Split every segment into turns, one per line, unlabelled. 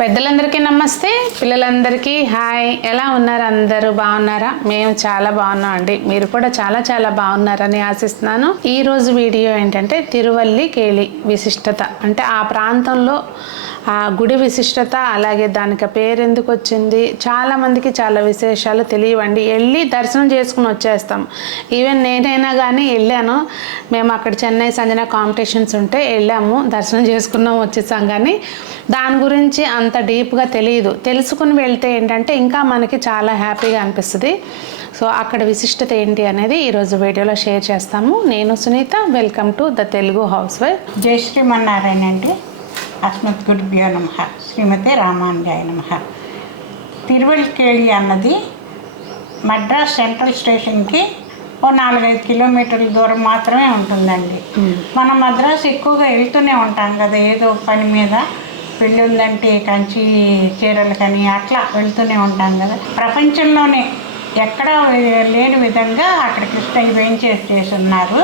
పెద్దలందరికీ నమస్తే. పిల్లలందరికీ హాయ్. ఎలా ఉన్నారు? అందరూ బాగున్నారా? మేము చాలా బాగున్నాం అండి. మీరు కూడా చాలా చాలా బాగున్నారని ఆశిస్తున్నాను. ఈ రోజు వీడియో ఏంటంటే తిరువల్లి కేళి విశిష్టత. అంటే ఆ ప్రాంతంలో ఆ గుడి విశిష్టత అలాగే దానికి పేరు ఎందుకు వచ్చింది? చాలామందికి చాలా విశేషాలు తెలియవండి. వెళ్ళి దర్శనం చేసుకుని వచ్చేస్తాం. ఈవెన్ నేనైనా కానీ వెళ్ళాను. మేము అక్కడ చెన్నై సంజన కాంపిటీషన్స్ ఉంటే వెళ్ళాము. దర్శనం చేసుకున్నాం వచ్చేసాం కానీ దాని గురించి అంత డీప్గా తెలియదు. తెలుసుకుని వెళ్తే ఏంటంటే ఇంకా మనకి చాలా హ్యాపీగా అనిపిస్తుంది. సో అక్కడ విశిష్టత ఏంటి అనేది ఈరోజు వీడియోలో షేర్ చేస్తాము. నేను Sunitha. Welcome to the Telugu housewife.
Jai Srimannarayana అండి. అస్మత్ గురుభ్యో నమ. శ్రీమతి రామానుజాయ నమ. తిరువల్లికేళి అన్నది మద్రాస్ సెంట్రల్ స్టేషన్కి ఓ నాలుగైదు కిలోమీటర్ల దూరం మాత్రమే ఉంటుందండి. మనం మద్రాస్ ఎక్కువగా వెళ్తూనే ఉంటాం కదా ఏదో పని మీద. పెళ్ళి ఉందంటే కంచి చీరలు కానీ అట్లా వెళ్తూనే ఉంటాం కదా. ప్రపంచంలోనే ఎక్కడ లేని విధంగా అక్కడ కృష్ణయ్య వేయించేసి చేసి ఉన్నారు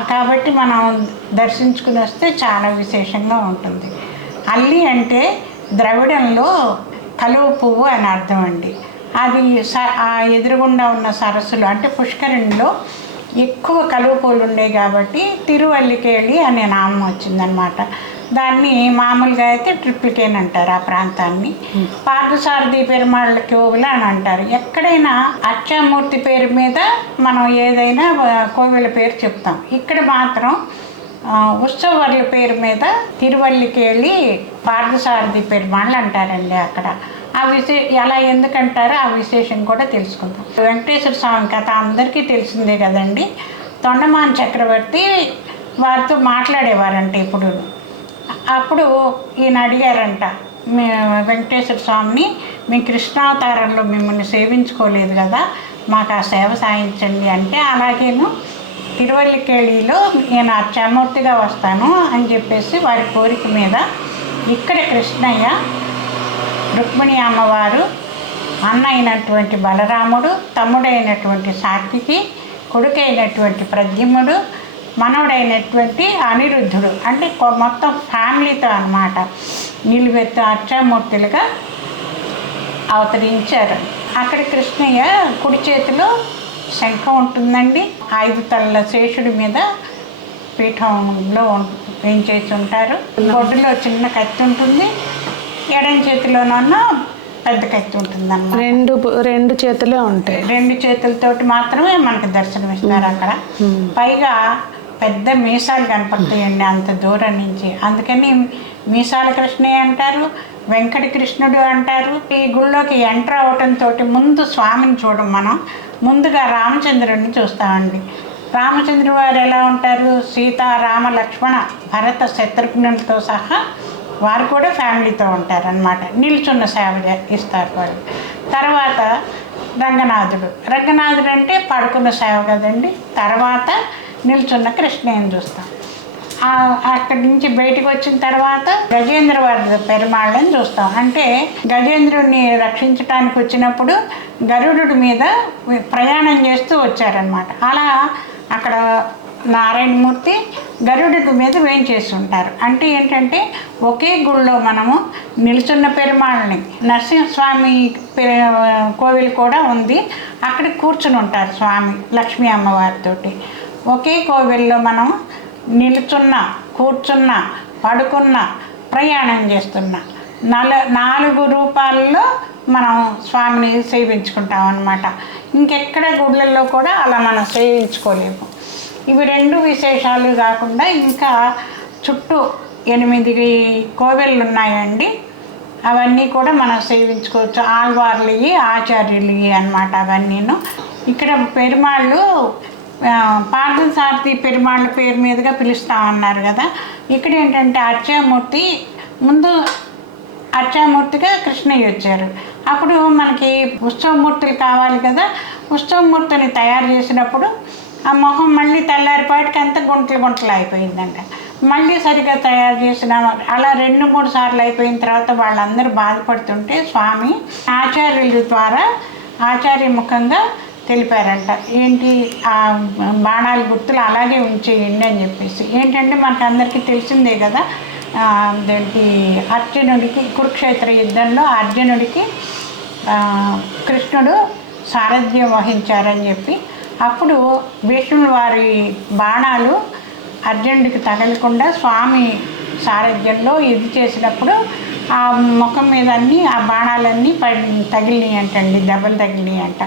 కాబట్టి మనం దర్శించుకుని వస్తే చాలా విశేషంగా ఉంటుంది. అల్లి అంటే ద్రవిడంలో కలువ పువ్వు అని అర్థం అండి. అది స ఆ ఎదురుగుండా ఉన్న సరస్సులు అంటే పుష్కరిణిలో ఎక్కువ కలువ పూలు ఉండేవి కాబట్టి తిరువల్లికేళి అనే నామం వచ్చిందనమాట. దాన్ని మామూలుగా అయితే ట్రిప్లికేన్ అంటారు ఆ ప్రాంతాన్ని. పార్థసారథి పెరుమాళ్ళ కోవిల అని అంటారు. ఎక్కడైనా అక్షామూర్తి పేరు మీద మనం ఏదైనా కోవిల పేరు చెప్తాం. ఇక్కడ మాత్రం ఉత్సవర్ల పేరు మీద తిరువల్లికెళ్ళి పార్థసారథి పెరుమాళ్ళు అంటారండి అక్కడ. ఆ విశే ఎలా ఎందుకంటారో ఆ విశేషం కూడా తెలుసుకుందాం. వెంకటేశ్వర స్వామి కథ అందరికీ తెలిసిందే కదండి. తొండమాన్ చక్రవర్తి వారితో మాట్లాడేవారంట ఇప్పుడు అప్పుడు ఈయన అడిగారంట మీ వెంకటేశ్వర స్వామిని మీ కృష్ణావతారంలో మిమ్మల్ని సేవించుకోలేదు కదా మాకు ఆ సేవ సాయించండి అంటే అలాగేను తిరువల్లికేళిలో నేను అర్చామూర్తిగా వస్తాను అని చెప్పేసి వారి కోరిక మీద ఇక్కడ కృష్ణయ్య రుక్మిణి అమ్మవారు అన్న అయినటువంటి బలరాముడు తమ్ముడైనటువంటి సాత్వికి కొడుకైనటువంటి ప్రద్యుమ్నుడు మనవడైనటువంటి అనిరుద్ధుడు. అంటే మొత్తం ఫ్యామిలీతో అన్నమాట. నిలువెత్తు అర్చామూర్తులుగా అవతరించారు. అక్కడ కృష్ణయ్య కుడి చేతిలో శంఖం ఉంటుందండి. ఐదు తల్ల శేషుడి మీద పీఠంలో వేయించేసి ఉంటారు. బొడ్డులో చిన్న కత్తి ఉంటుంది. ఎడం చేతిలోనన్నా పెద్ద కత్తి ఉంటుంది
రెండు రెండు చేతులే ఉంటాయి.
రెండు చేతులతోటి మాత్రమే మనకి దర్శనం ఇస్తారు అక్కడ పైగా పెద్ద మీసాలు కనపడతాయండి అంత దూరం నుంచి. అందుకని మీసాల కృష్ణయ్య అంటారు వెంకట కృష్ణుడు అంటారు. ఈ గుళ్ళోకి ఎంటర్ అవటంతో ముందు స్వామిని చూడం మనం. ముందుగా రామచంద్రుడిని చూస్తామండి. రామచంద్రుడు వారు ఎలా ఉంటారు? సీత రామ లక్ష్మణ భరత శత్రుఘ్నులతో సహా వారు కూడా ఫ్యామిలీతో ఉంటారనమాట నిల్చున్న సేవ ఇస్తారు వాళ్ళు. తర్వాత రంగనాథుడు. రంగనాథుడు అంటే పడుకున్న సేవ కదండి. తర్వాత నిల్చున్న కృష్ణయ్యను చూస్తాం. అక్కడి నుంచి బయటకు వచ్చిన తర్వాత గజేంద్ర వారి పెరుమాళ్ళని చూస్తాం. అంటే గజేంద్రుడిని రక్షించడానికి వచ్చినప్పుడు గరుడు మీద ప్రయాణం చేస్తూ వచ్చారనమాట అలా అక్కడ నారాయణమూర్తి గరుడు మీద వేయించేసి ఉంటారు అంటే ఏంటంటే ఒకే గుళ్ళో మనము నిలుచున్న పెరుమాళ్ళని నరసింహస్వామి పె- కోవిల్ కూడా ఉంది. అక్కడ కూర్చుని ఉంటారు స్వామి లక్ష్మీ అమ్మవారితోటి. ఒకే కోవిల్లో మనం నిలుచున్న కూర్చున్న పడుకున్న ప్రయాణం చేస్తున్న. నల నాలుగు రూపాల్లో మనం స్వామిని సేవించుకుంటాం అనమాట ఇంకెక్కడ గుళ్ళల్లో కూడా అలా మనం సేవించుకోలేము. ఇవి రెండు విశేషాలు కాకుండా ఇంకా చుట్టూ ఎనిమిది కోవెళ్ళు ఉన్నాయండి అవన్నీ కూడా మనం సేవించుకోవచ్చు. ఆళ్వార్లవి ఆచార్యులు అన్నమాట అవన్నీను. ఇక్కడ పెరుమాళ్ళు ఆ, పార్థసారథి పెరుమాళ్ళ పేరు మీదుగా పిలుస్తా ఉన్నారు కదా. ఇక్కడ ఏంటంటే అర్చామూర్తి ముందు అర్చామూర్తిగా కృష్ణయ్య వచ్చారు. అప్పుడు మనకి ఉత్సవమూర్తులు కావాలి కదా. ఉత్సవమూర్తిని తయారు చేసినప్పుడు ఆ మొహం మళ్ళీ తెల్లారిపాటికి అంత గుంటలు గుంటలు అయిపోయిందంట. మళ్ళీ సరిగా తయారు చేసిన అలా రెండు మూడు సార్లు అయిపోయిన తర్వాత వాళ్ళందరూ బాధపడుతుంటే స్వామి ఆచార్యుల ద్వారా ఆచార్య ముఖంగా తెలిపారంట. ఏంటి ఆ బాణాల గుర్తులు అలాగే ఉంచేయండి అని చెప్పేసి. ఏంటంటే మనకు అందరికీ తెలిసిందే కదా ఆ, అర్జునుడికి కురుక్షేత్ర యుద్ధంలో అర్జునుడికి కృష్ణుడు సారథ్యం వహించారని చెప్పి. అప్పుడు భీష్ముడు వారి బాణాలు అర్జునుడికి తగలకుండా స్వామి సారథ్యంలో ఇది చేసినప్పుడు ఆ ముఖం మీద అన్నీ ఆ బాణాలన్నీ పడి తగిలినాయి అంటండి దెబ్బలు తగిలినాయి అంట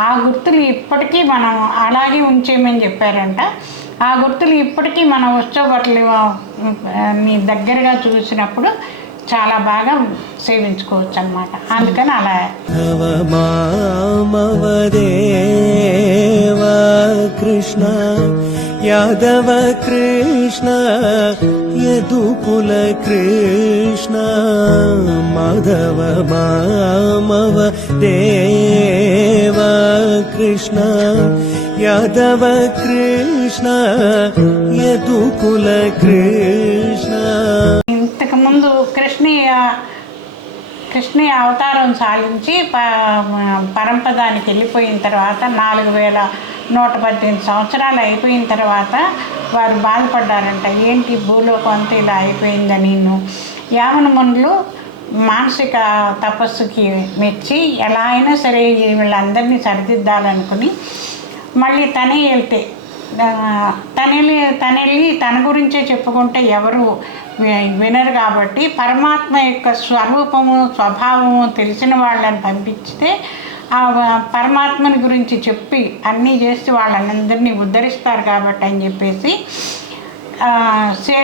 ఆ గుర్తులు ఇప్పటికీ మనం అలాగే ఉంచేయమని చెప్పారంట. ఆ గుర్తులు ఇప్పటికీ మన మీ దగ్గరగా చూసినప్పుడు చాలా బాగా సేవించుకోవచ్చు అనమాట అందుకని అలా
కృష్ణ యాదవ కృష్ణ బ్రతుకుల కృష్ణ మాధవ మామవ దేవ కృష్ణ యాదవ కృష్ణ యదుకుల
కృష్ణ. కృష్ణయ్య అవతారం సాధించి ప పరంపదానికి వెళ్ళిపోయిన తర్వాత నాలుగు వేల నూట పద్దెనిమిది సంవత్సరాలు అయిపోయిన తర్వాత వారు బాధపడ్డారంట ఏంటి భూలోకం అంతా ఇలా అయిపోయిందని యావన మునులు మానసిక తపస్సుకి మెచ్చి ఎలా అయినా సరే వీళ్ళందరినీ సరిదిద్దాలనుకుని మళ్ళీ తనే వెళ్తే తనెళ్ళి తనెళ్ళి తన గురించే చెప్పుకుంటే ఎవరు వినరు కాబట్టి పరమాత్మ యొక్క స్వరూపము స్వభావము తెలిసిన వాళ్ళని పంపించితే ఆ పరమాత్మని గురించి చెప్పి అన్నీ చేసి వాళ్ళందరినీ ఉద్ధరిస్తారు కాబట్టి అని చెప్పేసి శే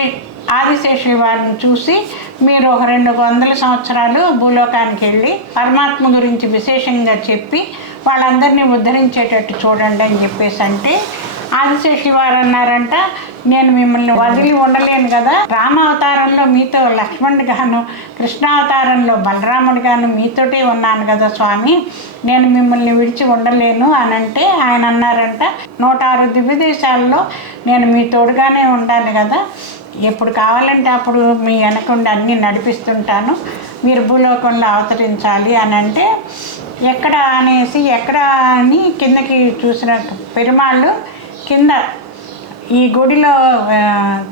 ఆదిశేషుడి వారిని చూసి మీరు ఒక రెండు వందల సంవత్సరాలు భూలోకానికి వెళ్ళి పరమాత్మ గురించి విశేషంగా చెప్పి వాళ్ళందరినీ ఉద్ధరించేటట్టు చూడండి అని చెప్పేసి అంటే ఆదిశేషి వారు అన్నారంట నేను మిమ్మల్ని వదిలి ఉండలేను కదా. రామావతారంలో మీతో లక్ష్మణుడు గాను కృష్ణావతారంలో బలరాముడు గాను మీతోటే ఉన్నాను కదా స్వామి. నేను మిమ్మల్ని విడిచి ఉండలేను అని అంటే ఆయన అన్నారంట. నూట ఆరు దివ్య దేశాల్లో నేను మీ తోడుగానే ఉండాలి కదా. ఎప్పుడు కావాలంటే అప్పుడు మీ వెనకుండా అన్నీ నడిపిస్తుంటాను. మీరు భూలోకంలో అవతరించాలి అని అంటే ఎక్కడ అనేసి ఎక్కడ అని కిందకి చూసిన పెరుమాళ్ళు కింద ఈ గుడిలో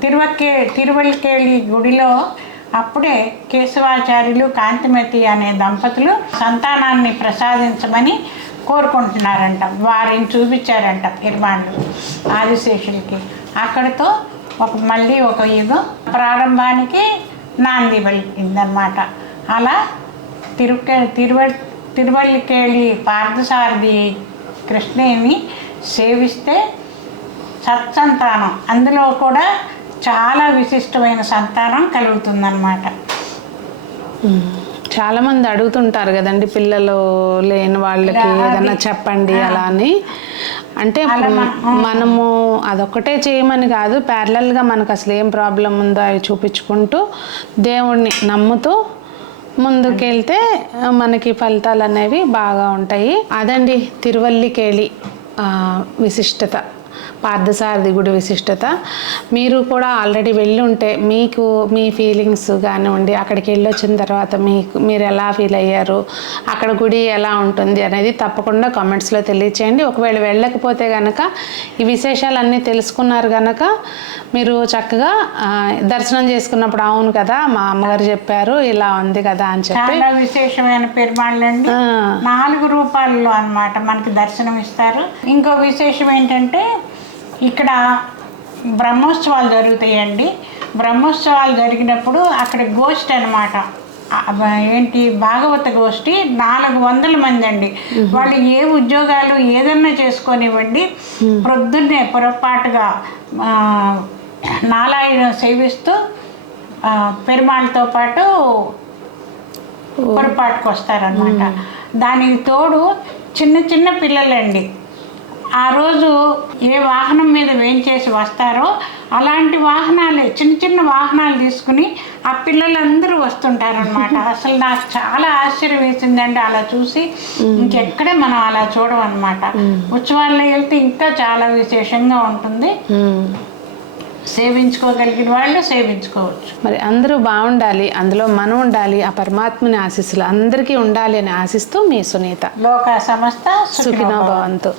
తిరువక్కే తిరువల్కేళి గుడిలో అప్పుడే కేశవాచార్యులు కాంతిమతి అనే దంపతులు సంతానాన్ని ప్రసాదించమని కోరుకుంటున్నారంట. వారిని చూపించారంట పెరుమాళ్ళు ఆదిశేషులకి. అక్కడితో ఒక మళ్ళీ ఒక యుగం ప్రారంభానికి నాంది పలికిందనమాట అలా తిరుక తిరువ తిరువల్లికేళి పార్థసారథి కృష్ణేని సేవిస్తే సత్సంతానం. అందులో కూడా చాలా విశిష్టమైన సంతానం కలుగుతుందన్నమాట.
చాలా మంది అడుగుతుంటారు కదండి పిల్లలు లేని వాళ్ళకి ఏదైనా చెప్పండి అలా అని. అంటే మనము అదొక్కటే చేయమని కాదు ప్యారలల్గా మనకు అసలు ఏం ప్రాబ్లం ఉందో అవి చూపించుకుంటూ దేవుణ్ణి నమ్ముతూ ముందుకెళ్తే మనకి ఫలితాలు అనేవి బాగా ఉంటాయి. అదండి తిరువల్లికేళి విశిష్టత. పార్థసారథి గుడి విశిష్టత. మీరు కూడా ఆల్రెడీ వెళ్ళి ఉంటే మీకు మీ ఫీలింగ్స్ కానివ్వండి అక్కడికి వెళ్ళి వచ్చిన తర్వాత మీకు మీరు ఎలా ఫీల్ అయ్యారు అక్కడ గుడి ఎలా ఉంటుంది అనేది తప్పకుండా కామెంట్స్లో తెలియచేయండి. ఒకవేళ వెళ్ళకపోతే కనుక ఈ విశేషాలన్నీ తెలుసుకున్నారు కనుక మీరు చక్కగా దర్శనం చేసుకున్నప్పుడు అవును కదా మా అమ్మగారు చెప్పారు ఇలా ఉంది కదా అని చెప్పి.
విశేషమైన పెరుమాళ్ళండి. నాలుగు రూపాల్లో అన్నమాట మనకి దర్శనం ఇస్తారు ఇంకో విశేషం ఏంటంటే ఇక్కడ బ్రహ్మోత్సవాలు జరుగుతాయండి. బ్రహ్మోత్సవాలు జరిగినప్పుడు అక్కడ గోష్ఠి అనమాట ఏంటి భాగవత గోష్ఠి నాలుగు వందల మంది అండి. వాళ్ళు ఏ ఉద్యోగాలు ఏదన్నా చేసుకొనివ్వండి ప్రొద్దున్నే పొరపాటుగా నాలాయన సేవిస్తూ పెరుమాళ్ళతో పాటు పొరపాటుకు వస్తారనమాట దానికి తోడు చిన్న చిన్న పిల్లలండి. ఆ రోజు ఏ వాహనం మీద వేంచేసి వస్తారో అలాంటి వాహనాలే చిన్న చిన్న వాహనాలు తీసుకుని ఆ పిల్లలందరూ వస్తుంటారనమాట అసలు నాకు చాలా ఆశ్చర్యం వేసిందండి అలా చూసి. ఇంకెక్కడే మనం అలా చూడమన్నమాట ఉత్సవాల్లో వెళ్తే ఇంకా చాలా విశేషంగా ఉంటుంది. సేవించుకోగలిగిన వాళ్ళు సేవించుకోవచ్చు.
మరి అందరూ బాగుండాలి అందులో మనం ఉండాలి ఆ పరమాత్మని ఆశీస్సులు అందరికీ ఉండాలి అని ఆశిస్తూ మీ సునీత.
లోక సమస్త సుఖినో
సుఖినో
భవంతు.
భవంతు.